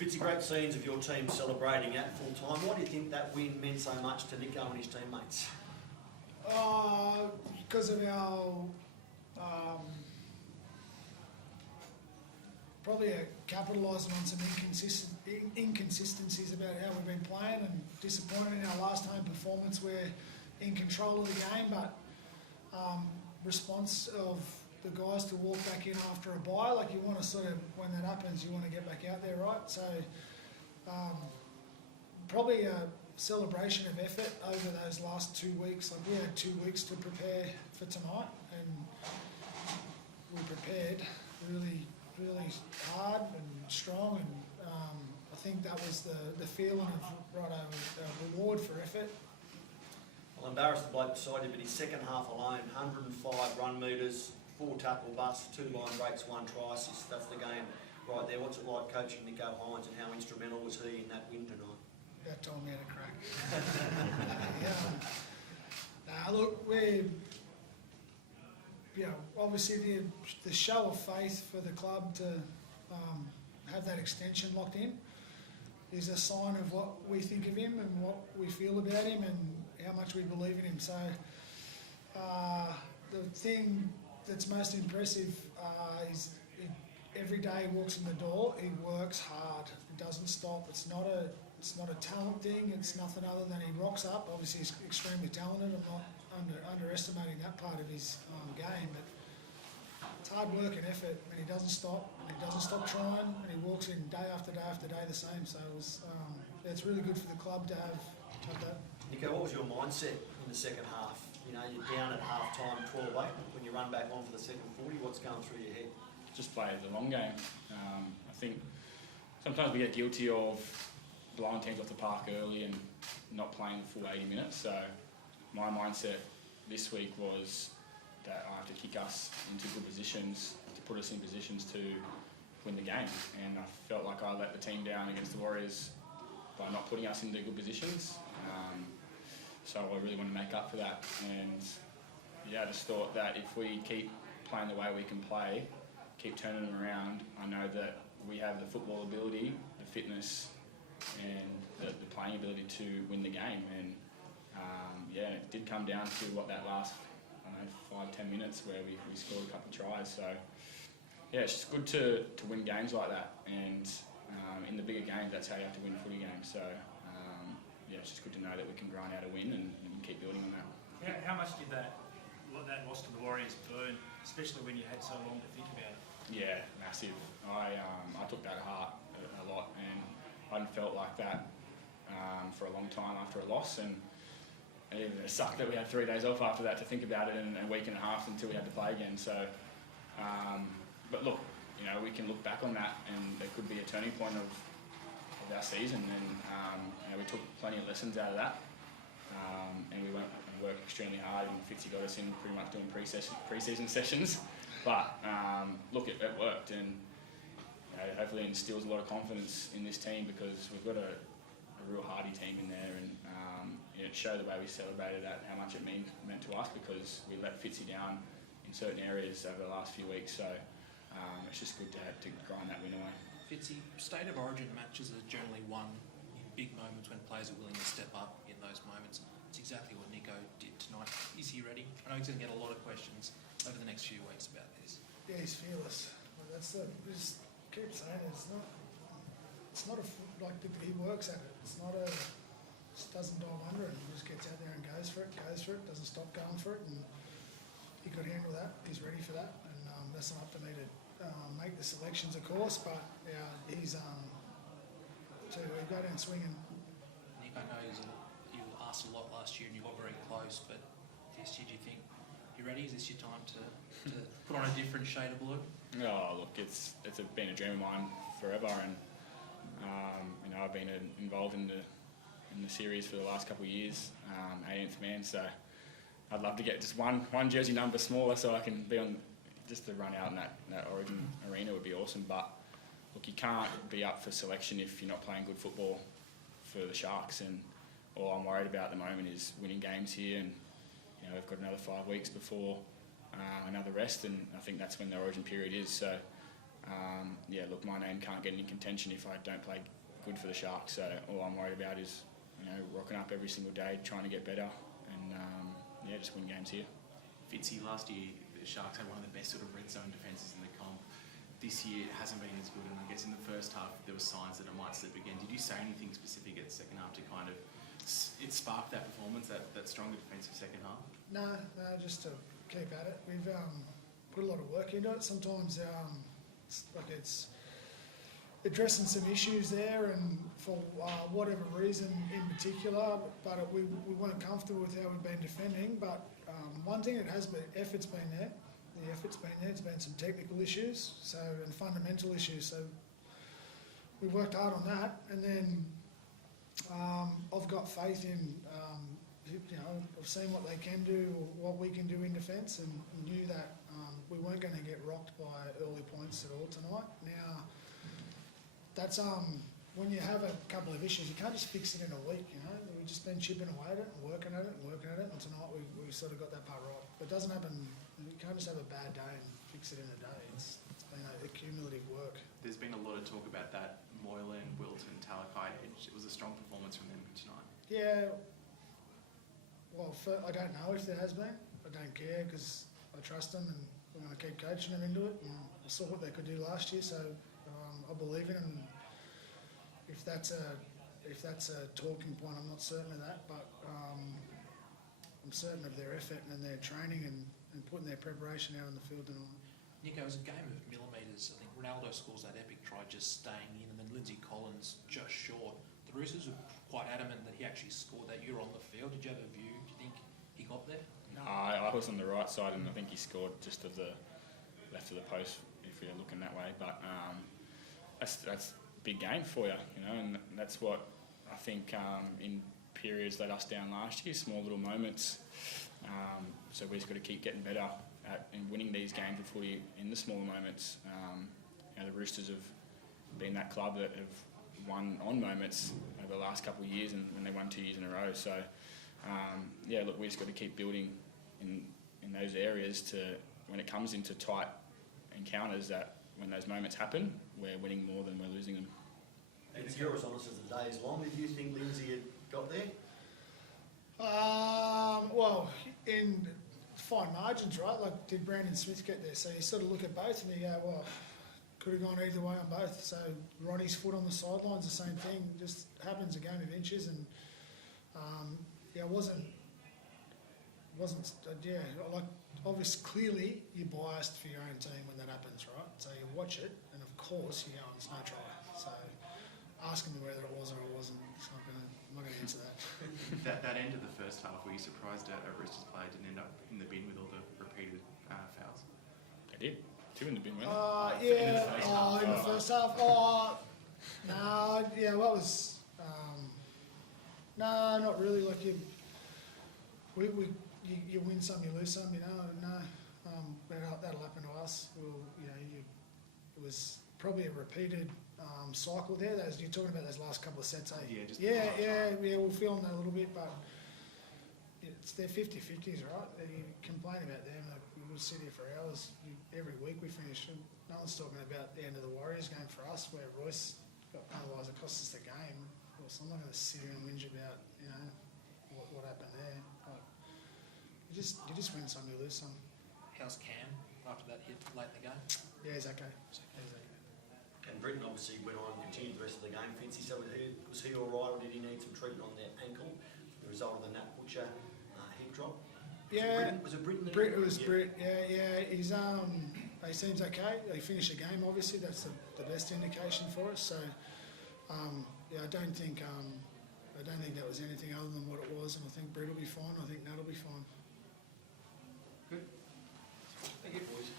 Fitzy, great scenes of your team celebrating at full time. Why do you think that win meant so much to Nico and his teammates? Because of our probably capitalising on some inconsistencies about how we've been playing, and disappointed in our last home performance. We're in control of the game, but response of the guys to walk back in after a bye, like you want to sort of, when that happens, you want to get back out there, right? So probably a celebration of effort over those last 2 weeks. Like we had 2 weeks to prepare for tonight, and we prepared really hard and strong, and I think that was the feeling of a reward for effort. Well, embarrassed the bloke beside you, but his second half alone, 105 run metres, 4 tackle busts, 2 line breaks, 1 try assist. That's the game right there. What's it like coaching Nico Hines, and how instrumental was he in that win tonight? That told me how to crack. Look, we're, obviously the show of faith for the club to have that extension locked in is a sign of what we think of him and what we feel about him and how much we believe in him. So the thing that's most impressive is every day he walks in the door, he works hard. He doesn't stop. It's not a talent thing. It's nothing other than he rocks up. Obviously, he's extremely talented. I'm not underestimating that part of his game, but it's hard work and effort, and he doesn't stop. And he doesn't stop trying, and he walks in day after day after day the same. So it's really good for the club to have that. Nico, what was your mindset in the second half? You know, you're down at half time 12-8 when you run back on for the second 40. What's going through your head? Just play the long game. I think sometimes we get guilty of blowing teams off the park early and not playing the full 80 minutes. So my mindset this week was that I have to kick us into good positions, to put us in positions to win the game. And I felt like I let the team down against the Warriors by not putting us into good positions. So I really want to make up for that. And I just thought that if we keep playing the way we can play, keep turning them around, I know that we have the football ability, the fitness, and the playing ability to win the game. And it did come down to that last 5-10 minutes where we scored a couple of tries. So it's just good to win games like that, and in the bigger games that's how you have to win footy games. So it's just good to know that we can grind out a win and keep building on that. How much did that loss to the Warriors burn, especially when you had so long to think about it? Yeah, massive. I took that to heart a lot, and I hadn't felt like that for a long time after a loss, and it sucked that we had 3 days off after that to think about it, and a week and a half until we had to play again. So, but look, we can look back on that, and there could be a turning point of our season, and we took plenty of lessons out of that, and we went and worked extremely hard, and Fitzy got us in pretty much doing pre-season sessions. But look, it worked, and hopefully it instills a lot of confidence in this team, because we've got a real hardy team in there, and it showed the way we celebrated that, how much it meant to us, because we let Fitzy down in certain areas over the last few weeks. So it's just good to grind that win away. Fitzy, State of Origin matches are generally won in big moments when players are willing to step up in those moments. It's exactly what Nico did tonight. Is he ready? I know he's going to get a lot of questions over the next few weeks about this. Yeah, he's fearless. Just keep saying it. It's not like he works at it. It's not just doesn't dive under it. He just gets out there and goes for it, doesn't stop going for it, and he could handle that. He's ready for that, and that's not up to me to make the selections, of course, but he's to go down swinging. Nico, I know you asked a lot last year and you got very close, but this year, do you think you're ready? Is this your time to put on a different shade of blue? Oh, look, it's been a dream of mine forever, and I've been involved in the series for the last couple of years, 18th man. So I'd love to get just one jersey number smaller so I can be on. Just to run out in that Origin arena would be awesome. But look, you can't be up for selection if you're not playing good football for the Sharks. And all I'm worried about at the moment is winning games here, and we've got another 5 weeks before another rest, and I think that's when the Origin period is. So yeah, look, my name can't get any contention if I don't play good for the Sharks. So all I'm worried about is, rocking up every single day, trying to get better, and yeah, just win games here. Fitzy, last year the Sharks had one of the best sort of red zone defences in the comp. This year it hasn't been as good, and I guess in the first half there were signs that it might slip again. Did you say anything specific at the second half to kind of it sparked that performance, that stronger defensive second half? No, just to keep at it. We've put a lot of work into it. Sometimes it's addressing some issues there, and for whatever reason in particular, but we weren't comfortable with how we've been defending. But one thing, effort's been there. The effort's been there. It's been some technical issues, and fundamental issues. So we worked hard on that, and then I've got faith in. I've seen what they can do, or what we can do in defence, and knew that we weren't going to get rocked by early points at all tonight. Now, that's when you have a couple of issues, you can't just fix it in a week. We've just been chipping away at it and working at it, and tonight we sort of got that part right. But it doesn't happen. You can't just have a bad day and fix it in a day. It's been a cumulative work. There's been a lot of talk about that Moylan, Wilton, Talakai edge. It was a strong performance from them tonight. Yeah. Well, I don't know if there has been. I don't care because I trust them, and we're going to keep coaching them into it. And I saw what they could do last year, so I believe in them. If that's a talking point, I'm not certain of that, but I'm certain of their effort and their training and putting their preparation out on the field tonight. Nico, it was a game of millimetres. I think Ronaldo scores that epic try just staying in, and then Lindsay Collins just short. The Roosters were quite adamant that he actually scored that. You were on the field. Did you have a view? Do you think he got there? No, I was on the right side, and I think he scored just of the left of the post, if you're looking that way. But that's a big game for you, and that's what I think in periods let us down last year, small little moments. So we just got to keep getting better at winning these games of footy in the smaller moments. The Roosters have been that club that have won on moments over the last couple of years, and they won 2 years in a row. So, look, we just got to keep building in those areas to when it comes into tight encounters, that when those moments happen, we're winning more than we're losing them. And if you're as honest as the day is long, did you think Lindsay had got there? Well, in fine margins, right? Like, did Brandon Smith get there? So you sort of look at both and you go, well, could have gone either way on both. So Ronnie's foot on the sidelines, the same thing. Just happens a game of inches, and it wasn't. Like, obviously, clearly you're biased for your own team when that happens, right? So you watch it, and of course you go, it's no try. So asking me whether it was or it wasn't, I'm not going to answer that. that end of the first half, were you surprised a Roosters player didn't end up in the bin with all the repeated fouls? They did. 2 in the bin, weren't In the first half. What was? No, not really. Like you win some, you lose some. That'll happen to us. It was probably a repeated cycle there. You're talking about those last couple of sets, eh? We're feeling that a little bit, but it's their 50-50s, right? You complain about them. Like, we'll sit here for hours. Every week we finish. And no one's talking about the end of the Warriors game for us, where Royce got penalised. It cost us the game. Well, so I'm not going to sit here and whinge about what happened there. But you just win some, you lose some. How's Cam after that hit late in the game? Yeah, he's okay. And Britton obviously went on and continued the rest of the game. Fancy, so was he all right, or did he need some treatment on that ankle? The result of the Nat Butcher hip drop. Was it Britton? It was Britt. Yeah. He seems okay. He finished the game. Obviously, that's the best indication for us. So, I don't think that was anything other than what it was, and I think Britt will be fine. I think Nat will be fine. Good. Thank you, boys.